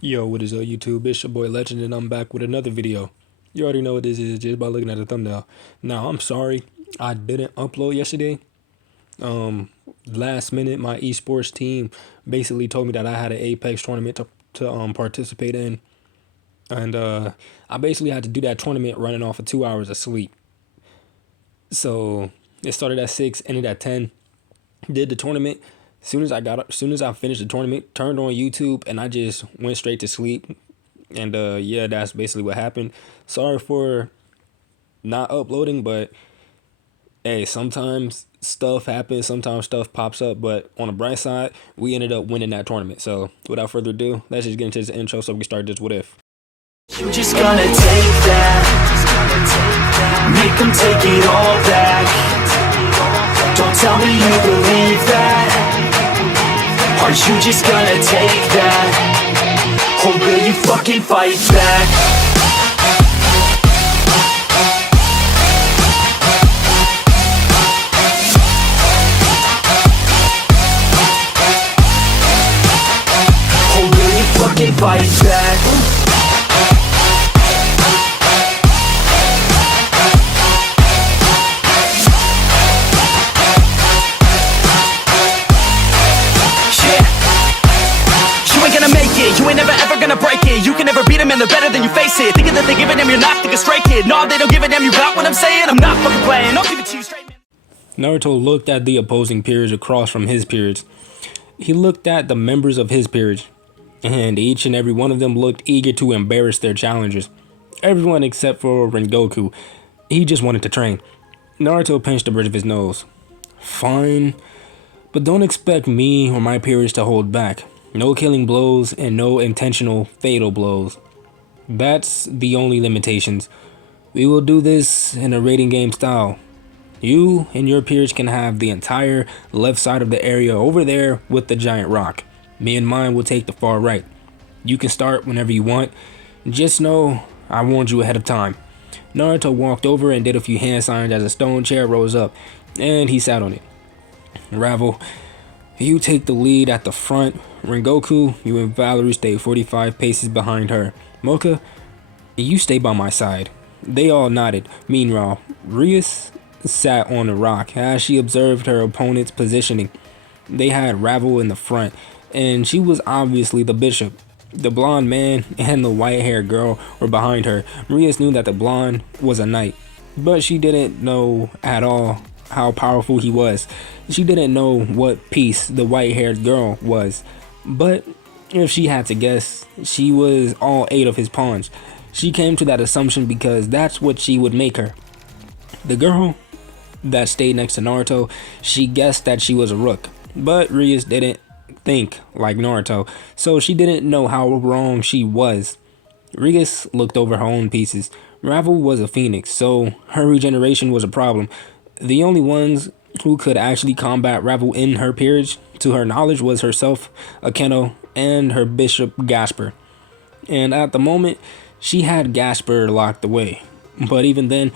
Yo, what is up, YouTube? It's your boy Legend, and I'm back with another video. You already know what this is just by looking at the thumbnail. Now, I'm sorry I didn't upload yesterday. Last minute, my esports team basically told me that I had an Apex tournament to participate in, and I basically had to do that tournament running off of 2 hours of sleep. So it started at 6, ended at 10. Did the tournament. As soon as I finished the tournament, turned on YouTube, and I just went straight to sleep. And yeah, that's basically what happened. Sorry for not uploading, but hey, sometimes stuff happens, sometimes stuff pops up. But on the bright side, we ended up winning that tournament. So without further ado, let's just get into this intro so we can start this what if. You just gonna take that, make them take it all back. Don't tell me you believe that. Are you just gonna take that, or will you fucking fight back? Or will you fucking fight back? You ain't never ever gonna break it. You can never beat them and they're better than you face it. Thinking that they give a damn, you're not thinking straight, kid. No, they don't give a damn, you got what I'm saying? I'm not fucking playing, I'll give it to you straight, man. Naruto looked at the opposing peers across from his peers. He looked at the members of his peers, and each and every one of them looked eager to embarrass their challengers. Everyone except for Rengoku. He just wanted to train. Naruto pinched the bridge of his nose. Fine, but don't expect me or my peers to hold back. No killing blows and no intentional fatal blows. That's the only limitations. We will do this in a rating game style. You and your peers can have the entire left side of the area over there with the giant rock. Me and mine will take the far right. You can start whenever you want. Just know I warned you ahead of time. Naruto walked over and did a few hand signs as a stone chair rose up, and he sat on it. Ravel, you take the lead at the front. Rengoku, you and Valerie stay 45 paces behind her. Mocha, you stay by my side. They all nodded. Meanwhile, Rias sat on a rock as she observed her opponent's positioning. They had Ravel in the front, and she was obviously the bishop. The blonde man and the white-haired girl were behind her. Rias knew that the blonde was a knight, but she didn't know at all how powerful he was. She didn't know what piece the white-haired girl was. But if she had to guess, she was all 8 of his pawns. She came to that assumption because that's what she would make her. The girl that stayed next to Naruto, she guessed that she was a rook. But Rias didn't think like Naruto, so she didn't know how wrong she was. Rias looked over her own pieces. Ravel was a phoenix, so her regeneration was a problem. The only ones who could actually combat Ravel in her peerage, to her knowledge, was herself, Akeno, and her bishop Gasper. And at the moment, she had Gasper locked away. But even then,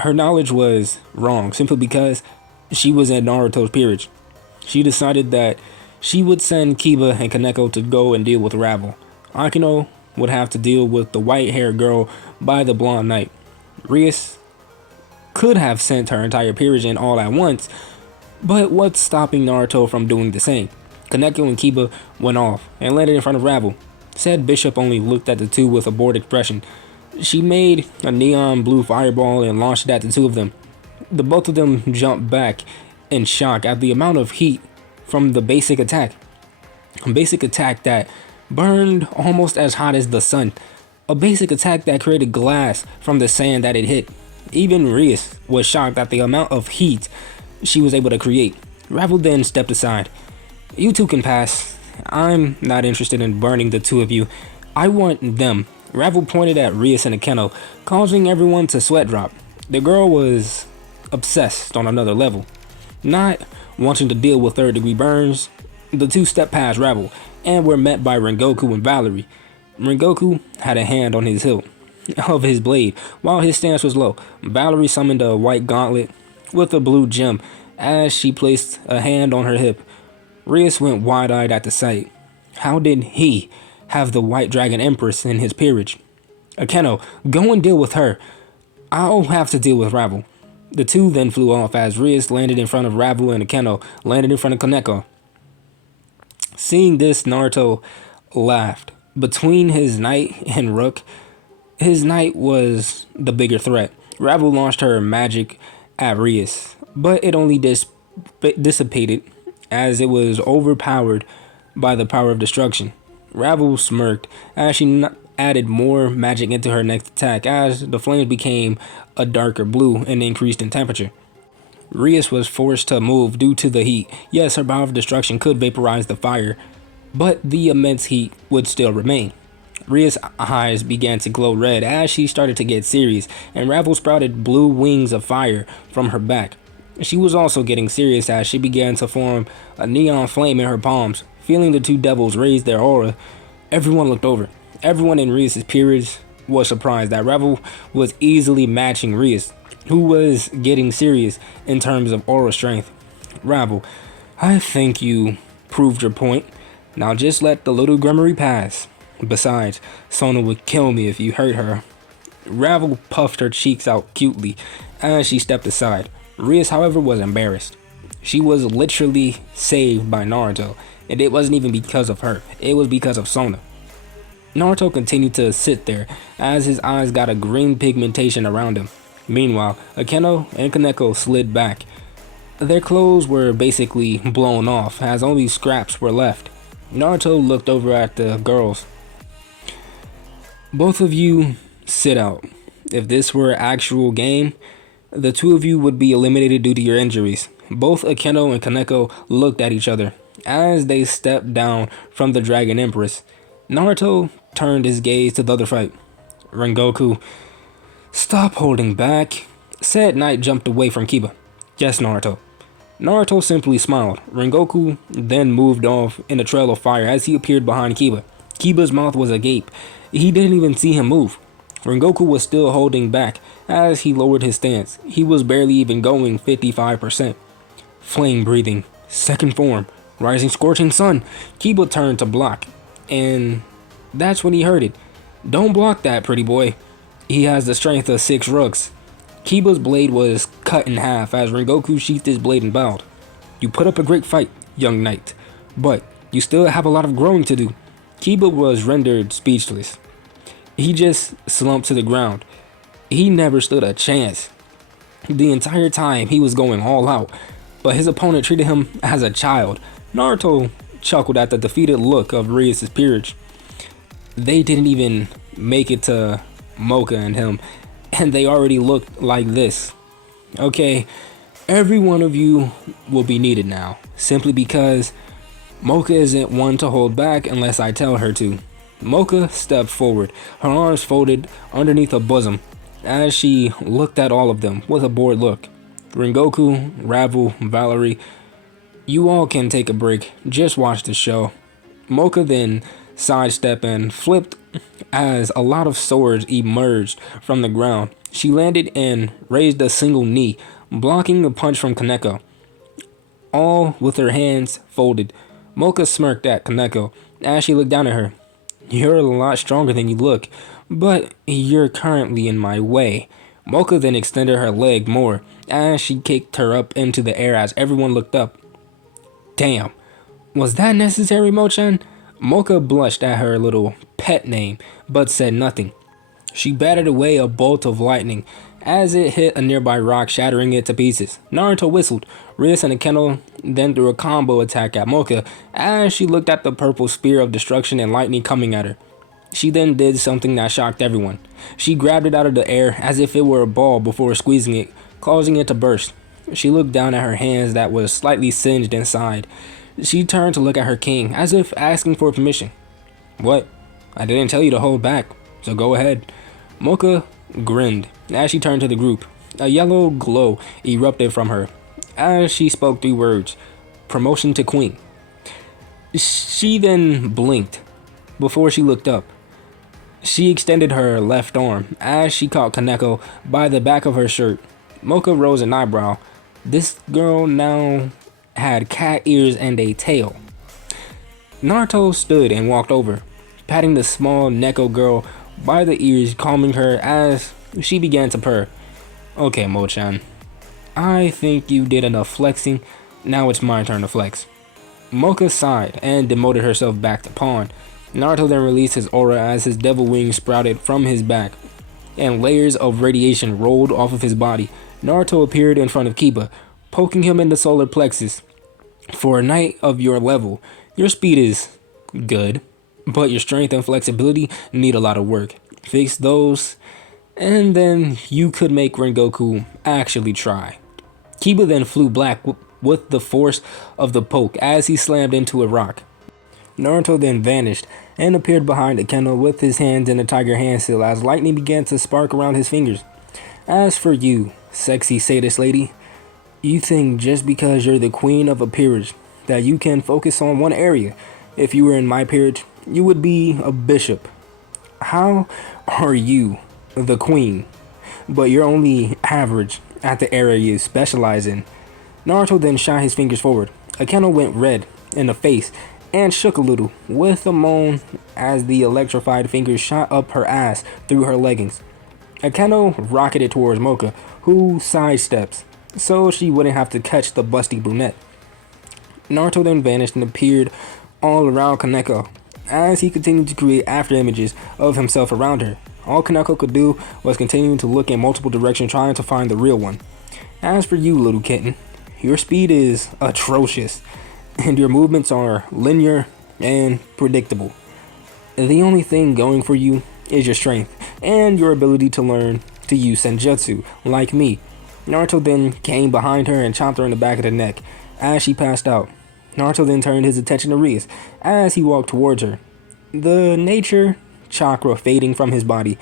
her knowledge was wrong, simply because she was in Naruto's peerage. She decided that she would send Kiba and Kaneko to go and deal with Ravel. Akeno would have to deal with the white-haired girl by the blonde knight. Rias could have sent her entire peerage in all at once, but what's stopping Naruto from doing the same? Kaneko and Kiba went off and landed in front of Ravel. Said Bishop only looked at the two with a bored expression. She made a neon blue fireball and launched it at the two of them. The both of them jumped back in shock at the amount of heat from the basic attack. A basic attack that burned almost as hot as the sun. A basic attack that created glass from the sand that it hit. Even Rias was shocked at the amount of heat she was able to create. Ravel then stepped aside. You two can pass. I'm not interested in burning the two of you. I want them. Ravel pointed at Rias and Akeno, causing everyone to sweat drop. The girl was obsessed on another level. Not wanting to deal with third-degree burns, the two stepped past Ravel and were met by Rengoku and Valerie. Rengoku had a hand on his hilt of his blade while his stance was low. Valerie summoned a white gauntlet with a blue gem as she placed a hand on her hip. Rias went wide-eyed at the sight. How did he have the White Dragon Empress in his peerage. Akeno, go and deal with her. I'll have to deal with Ravel. The two then flew off as Rias landed in front of Ravel and Akeno landed in front of Kaneko. Seeing this, Naruto laughed. Between his knight and rook, his knight was the bigger threat. Ravel launched her magic at Rias, but it only dissipated as it was overpowered by the power of destruction. Ravel smirked as she added more magic into her next attack as the flames became a darker blue and increased in temperature. Rias was forced to move due to the heat. Yes, her power of destruction could vaporize the fire, but the immense heat would still remain. Ria's eyes began to glow red as she started to get serious, and Ravel sprouted blue wings of fire from her back. She was also getting serious as she began to form a neon flame in her palms. Feeling the two devils raise their aura, everyone looked over. Everyone in Rias' peerage was surprised that Ravel was easily matching Rias, who was getting serious in terms of aura strength. Ravel, I think you proved your point. Now just let the little grummery pass. Besides, Sona would kill me if you hurt her. Ravel puffed her cheeks out cutely as she stepped aside. Rias, however, was embarrassed. She was literally saved by Naruto, and it wasn't even because of her. It was because of Sona. Naruto continued to sit there as his eyes got a green pigmentation around him. Meanwhile, Akeno and Kaneko slid back. Their clothes were basically blown off as only scraps were left. Naruto looked over at the girls. Both of you sit out. If this were an actual game, the two of you would be eliminated due to your injuries. Both Akeno and Kaneko looked at each other as they stepped down from the Dragon Empress. Naruto turned his gaze to the other fight. Rengoku, stop holding back. Said Knight jumped away from Kiba. Yes, Naruto. Naruto simply smiled. Rengoku then moved off in a trail of fire as he appeared behind Kiba. Kiba's mouth was agape. He didn't even see him move. Rengoku was still holding back as he lowered his stance. He was barely even going 55%. Flame breathing. Second form. Rising scorching sun. Kiba turned to block. And that's when he heard it. Don't block that, pretty boy. He has the strength of 6 rooks. Kiba's blade was cut in half as Rengoku sheathed his blade and bowed. You put up a great fight, young knight. But you still have a lot of growing to do. Kiba was rendered speechless. He just slumped to the ground. He never stood a chance. The entire time he was going all out, but his opponent treated him as a child. Naruto chuckled at the defeated look of Rias' peerage. They didn't even make it to Mocha and him, and they already looked like this. Okay, every one of you will be needed now, simply because Mocha isn't one to hold back unless I tell her to. Mocha stepped forward, her arms folded underneath her bosom, as she looked at all of them with a bored look. Rengoku, Ravel, Valerie, you all can take a break, just watch the show. Mocha then sidestepped and flipped as a lot of swords emerged from the ground. She landed and raised a single knee, blocking a punch from Kaneko, all with her hands folded. Mocha smirked at Kaneko as she looked down at her. You're a lot stronger than you look, but you're currently in my way. Mocha then extended her leg more as she kicked her up into the air as everyone looked up. Damn, was that necessary, Mochan? Mocha blushed at her little pet name, but said nothing. She batted away a bolt of lightning as it hit a nearby rock, shattering it to pieces. Naruto whistled. Rias and Akeno then threw a combo attack at Mocha as she looked at the purple spear of destruction and lightning coming at her. She then did something that shocked everyone. She grabbed it out of the air as if it were a ball before squeezing it, causing it to burst. She looked down at her hands that was slightly singed inside. She turned to look at her king as if asking for permission. What? I didn't tell you to hold back, so go ahead. Mocha grinned as she turned to the group. A yellow glow erupted from her as she spoke 3 words. Promotion to queen. She then blinked before she looked up. She extended her left arm as she caught Kaneko by the back of her shirt. Mocha rose an eyebrow. This girl now had cat ears and a tail. Naruto stood and walked over. patting the small Neko girl by the ears, calming her as she began to purr. Okay, Mochan, I think you did enough flexing. Now it's my turn to flex. Mocha sighed and demoted herself back to pawn. Naruto then released his aura as his devil wings sprouted from his back, and layers of radiation rolled off of his body. Naruto appeared in front of Kiba, poking him in the solar plexus. For a knight of your level, your speed is good, but your strength and flexibility need a lot of work. Fix those, and then you could make Rengoku actually try. Kiba then flew back with the force of the poke as he slammed into a rock. Naruto then vanished and appeared behind Akeno with his hands in a tiger hand seal as lightning began to spark around his fingers. As for you, sexy sadist lady, you think just because you're the queen of a peerage that you can focus on one area. If you were in my peerage, you would be a bishop. How are you the queen, but you're only average at the area you specialize in? Naruto then shot his fingers forward. Akeno went red in the face and shook a little with a moan as the electrified fingers shot up her ass through her leggings. Akeno rocketed towards Mocha, who sidesteps so she wouldn't have to catch the busty brunette. Naruto then vanished and appeared all around Kaneko as he continued to create after images of himself around her. All Kaneko could do was continue to look in multiple directions trying to find the real one. As for you, little kitten, your speed is atrocious and your movements are linear and predictable. The only thing going for you is your strength and your ability to learn to use senjutsu, like me. Naruto then came behind her and chopped her in the back of the neck as she passed out. Naruto then turned his attention to Rias as he walked towards her, the nature chakra fading from his body.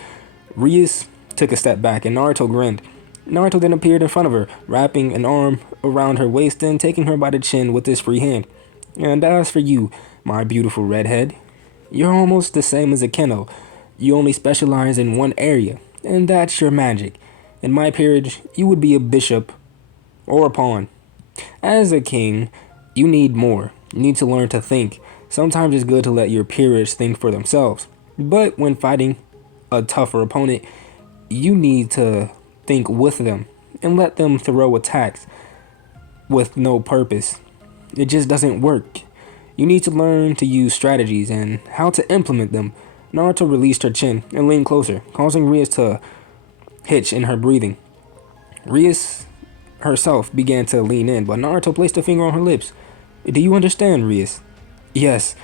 Rias took a step back and Naruto grinned. Naruto then appeared in front of her, wrapping an arm around her waist and taking her by the chin with his free hand. And as for you, my beautiful redhead, you're almost the same as Akeno. You only specialize in one area, and that's your magic. In my peerage, you would be a bishop or a pawn. As a king, you need more. You need to learn to think. Sometimes it's good to let your peerage think for themselves. But when fighting a tougher opponent, you need to think with them and let them throw attacks with no purpose. It just doesn't work. You need to learn to use strategies and how to implement them. Naruto released her chin and leaned closer, causing Rias to hitch in her breathing. Rias herself began to lean in, but Naruto placed a finger on her lips. Do you understand, Rias? Yes,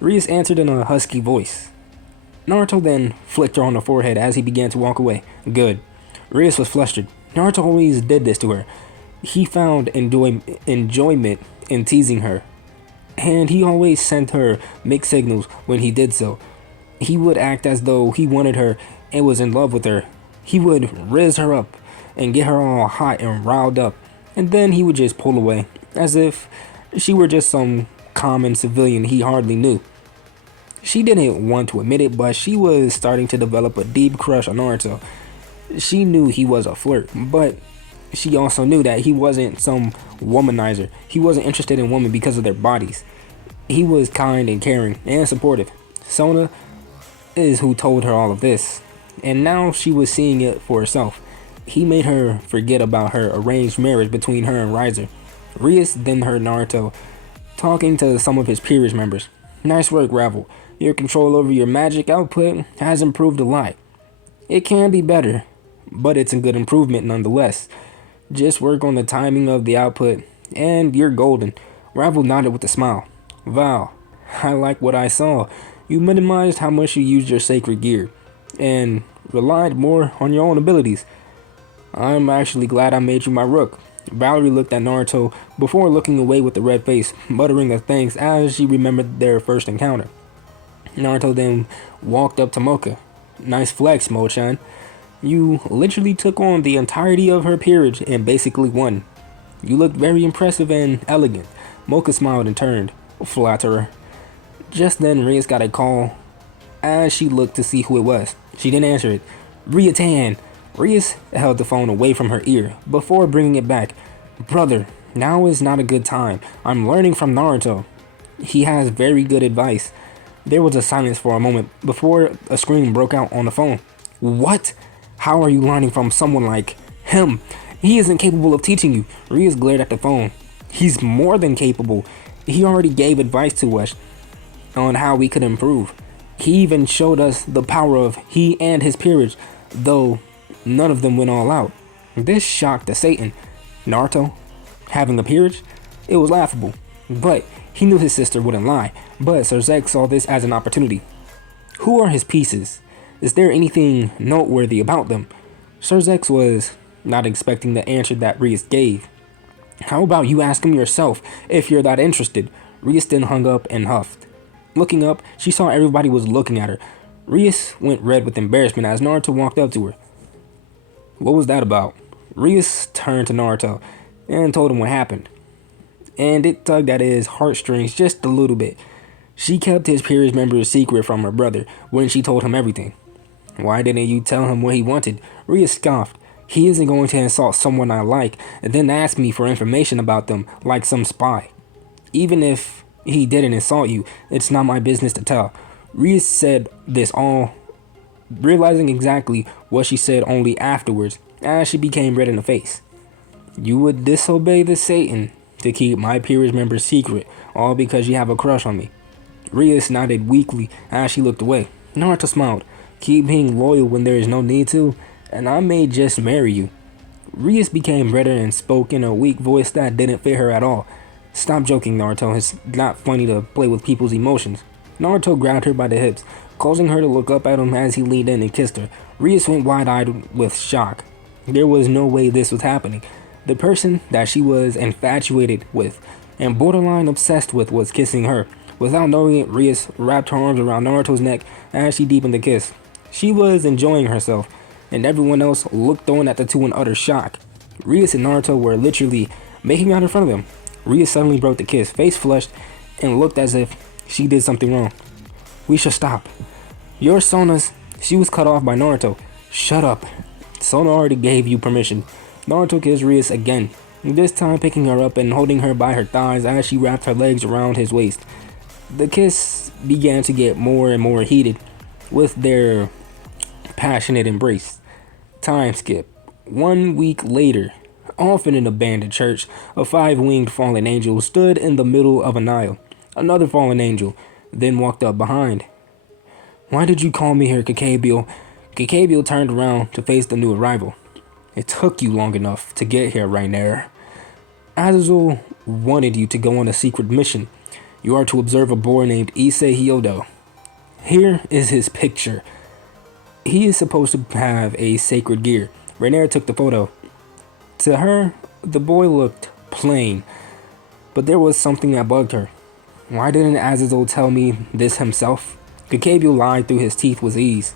Rias answered in a husky voice. Naruto then flicked her on the forehead as he began to walk away. Good. Rias was flustered. Naruto always did this to her. He found enjoyment in teasing her, and he always sent her mixed signals when he did so. He would act as though he wanted her and was in love with her. He would riz her up and get her all hot and riled up, and then he would just pull away, as if she were just some common civilian he hardly knew. She didn't want to admit it, but she was starting to develop a deep crush on Naruto. She knew he was a flirt, but she also knew that he wasn't some womanizer. He wasn't interested in women because of their bodies. He was kind and caring and supportive. Sona is who told her all of this, and now she was seeing it for herself. He made her forget about her arranged marriage between her and Riser. Rias then heard Naruto talking to some of his peerage members. Nice work, Ravel. Your control over your magic output has improved a lot. It can be better, but it's a good improvement nonetheless. Just work on the timing of the output, and you're golden. Ravel nodded with a smile. Wow, I like what I saw. You minimized how much you used your sacred gear, and relied more on your own abilities. I'm actually glad I made you my rook. Valerie looked at Naruto before looking away with a red face, muttering a thanks as she remembered their first encounter. Naruto then walked up to Mocha. Nice flex, Mochan. You literally took on the entirety of her peerage and basically won. You looked very impressive and elegant. Mocha smiled and turned. Flatterer. Just then, Rias got a call as she looked to see who it was. She didn't answer it. Riatan. Rias held the phone away from her ear before bringing it back. Brother, now is not a good time. I'm learning from Naruto. He has very good advice. There was a silence for a moment before a scream broke out on the phone. What? How are you learning from someone like him? He isn't capable of teaching you. Rias glared at the phone. He's more than capable. He already gave advice to us on how we could improve. He even showed us the power of he and his peers, though none of them went all out. This shocked the Satan. Naruto having a peerage? It was laughable, but he knew his sister wouldn't lie. But Serzek saw this as an opportunity. Who are his pieces? Is there anything noteworthy about them? Serzek was not expecting the answer that Rias gave. How about you ask him yourself if you're that interested? Rias then hung up and huffed. Looking up, she saw everybody was looking at her. Rias went red with embarrassment as Naruto walked up to her. What was that about? Rias turned to Naruto and told him what happened. And it tugged at his heartstrings just a little bit. She kept his peers member's secret from her brother when she told him everything. Why didn't you tell him what he wanted? Rias scoffed. He isn't going to insult someone I like and then ask me for information about them like some spy. Even if he didn't insult you, it's not my business to tell. Rias said this all, realizing exactly what she said only afterwards, as she became red in the face. You would disobey the Satan to keep my peerage member's secret, all because you have a crush on me. Rias nodded weakly as she looked away. Naruto smiled. Keep being loyal when there is no need to, and I may just marry you. Rias became redder and spoke in a weak voice that didn't fit her at all. Stop joking, Naruto. It's not funny to play with people's emotions. Naruto grabbed her by the hips, causing her to look up at him as he leaned in and kissed her. Rias went wide-eyed with shock. There was no way this was happening. The person that she was infatuated with and borderline obsessed with was kissing her. Without knowing it, Rias wrapped her arms around Naruto's neck as she deepened the kiss. She was enjoying herself, and everyone else looked on at the two in utter shock. Rias and Naruto were literally making out in front of them. Rias suddenly broke the kiss, face flushed, and looked as if she did something wrong. We should stop. Your Sona's... She was cut off by Naruto. Shut up. Sona already gave you permission. Naruto kissed Rias again, this time picking her up and holding her by her thighs as she wrapped her legs around his waist. The kiss began to get more and more heated with their passionate embrace. Time skip. 1 week later, off in an abandoned church, a 5-winged fallen angel stood in the middle of an aisle. Another fallen angel then walked up behind. Why did you call me here, Gabriel? Gabriel turned around to face the new arrival. It took you long enough to get here, Rainier. Azazel wanted you to go on a secret mission. You are to observe a boy named Issei Hyodo. Here is his picture. He is supposed to have a sacred gear. Rainier took the photo. To her, the boy looked plain, but there was something that bugged her. Why didn't Azazel tell me this himself? Gabriel lied through his teeth with ease.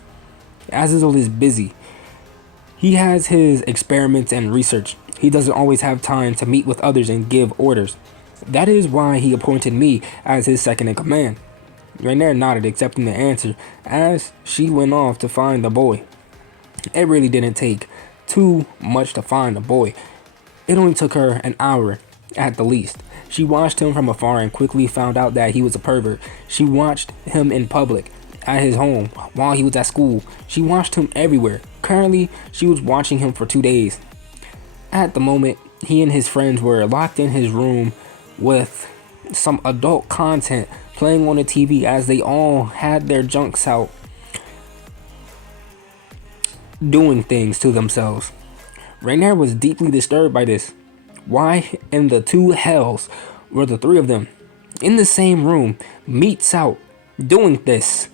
Azazel is busy. He has his experiments and research. He doesn't always have time to meet with others and give orders. That is why he appointed me as his second in command. Rainier nodded, accepting the answer, as she went off to find the boy. It really didn't take too much to find the boy. It only took her an hour at the least. She watched him from afar and quickly found out that he was a pervert. She watched him in public, at his home, while he was at school. She watched him everywhere. Currently, she was watching him for 2 days. At the moment, he and his friends were locked in his room with some adult content playing on the TV as they all had their junks out doing things to themselves. Rainier was deeply disturbed by this. Why in the two hells were the three of them in the same room, meets out, doing this?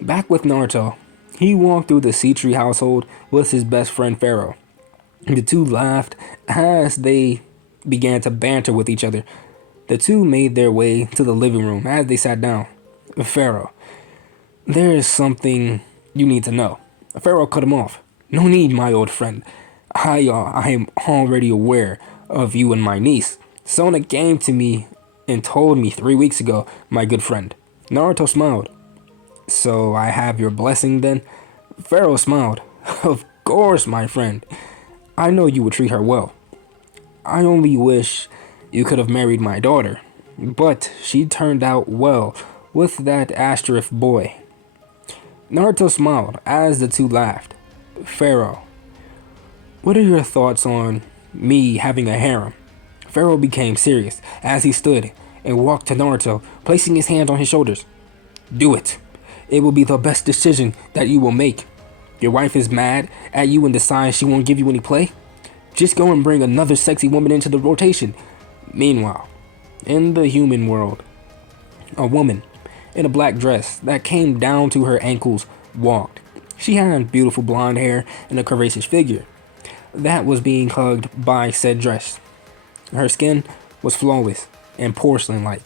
Back with Naruto, he walked through the Sea-Tree household with his best friend Pharaoh. The two laughed as they began to banter with each other. The two made their way to the living room as they sat down. Pharaoh, there is something you need to know. Pharaoh cut him off. No need, my old friend. I am already aware of you and my niece. Sona came to me and told me 3 weeks ago, my good friend. Naruto smiled. So I have your blessing then? Pharaoh smiled. Of course, my friend. I know you would treat her well. I only wish you could have married my daughter. But she turned out well with that asterisk boy. Naruto smiled as the two laughed. Pharaoh, what are your thoughts on me having a harem? Pharaoh became serious as he stood and walked to Naruto, placing his hands on his shoulders. Do it. It will be the best decision that you will make. Your wife is mad at you and decides she won't give you any play? Just go and bring another sexy woman into the rotation. Meanwhile, in the human world, a woman in a black dress that came down to her ankles walked. She had beautiful blonde hair and a curvaceous figure that was being hugged by said dress. Her skin was flawless and porcelain-like.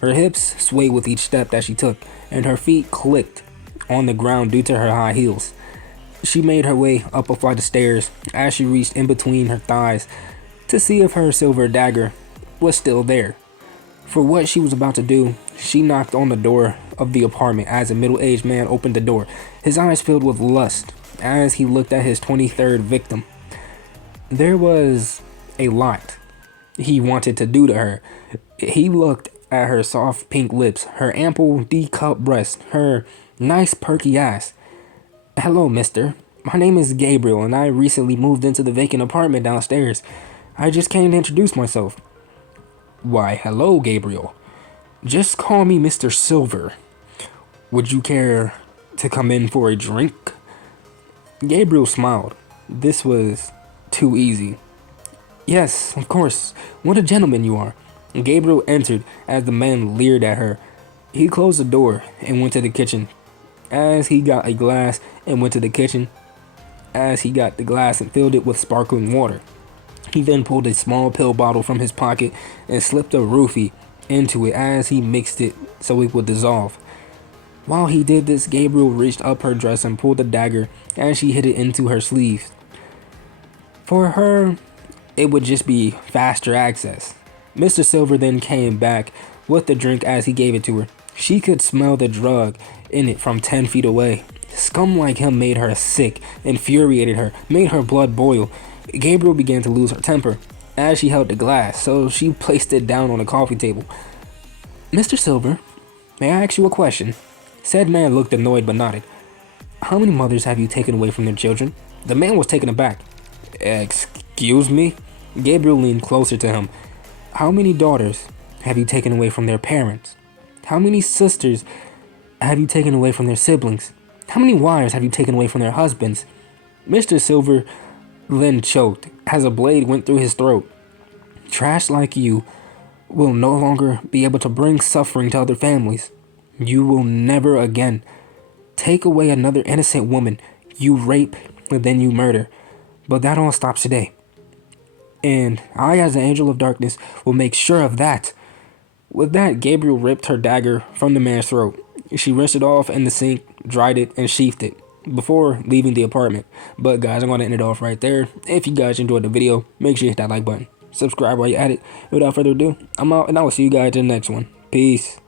Her hips swayed with each step that she took, and her feet clicked on the ground due to her high heels. She made her way up a flight of stairs as she reached in between her thighs to see if her silver dagger was still there. For what she was about to do, she knocked on the door of the apartment as a middle-aged man opened the door, his eyes filled with lust as he looked at his 23rd victim. There was a lot he wanted to do to her. He looked at her soft pink lips, her ample D-cup breasts, her nice perky ass. Hello, mister. My name is Gabriel, and I recently moved into the vacant apartment downstairs. I just came to introduce myself. Why, hello, Gabriel. Just call me Mr. Silver. Would you care to come in for a drink? Gabriel smiled. This was too easy. Yes, of course. What a gentleman you are. Gabriel entered as the man leered at her. He closed the door and went to the kitchen. As he got a glass and went to the kitchen, as he got the glass and filled it with sparkling water. He then pulled a small pill bottle from his pocket and slipped a roofie into it as he mixed it so it would dissolve. While he did this, Gabriel reached up her dress and pulled the dagger as she hid it into her sleeve. For her, it would just be faster access. Mr. Silver then came back with the drink as he gave it to her. She could smell the drug in it from 10 feet away. Scum like him made her sick, infuriated her, made her blood boil. Gabriel began to lose her temper as she held the glass, so she placed it down on the coffee table. Mr. Silver, may I ask you a question? Said man looked annoyed but nodded. How many mothers have you taken away from their children? The man was taken aback. Excuse me? Gabriel leaned closer to him. How many daughters have you taken away from their parents? How many sisters have you taken away from their siblings? How many wives have you taken away from their husbands? Mr. Silver then choked as a blade went through his throat. Trash like you will no longer be able to bring suffering to other families. You will never again take away another innocent woman. You rape and then you murder. But that all stops today. And I, as an angel of darkness, will make sure of that. With that, Gabriel ripped her dagger from the man's throat. She rinsed it off in the sink, dried it, and sheathed it before leaving the apartment. But guys, I'm going to end it off right there. If you guys enjoyed the video, make sure you hit that like button. Subscribe while you're at it. Without further ado, I'm out, and I will see you guys in the next one. Peace.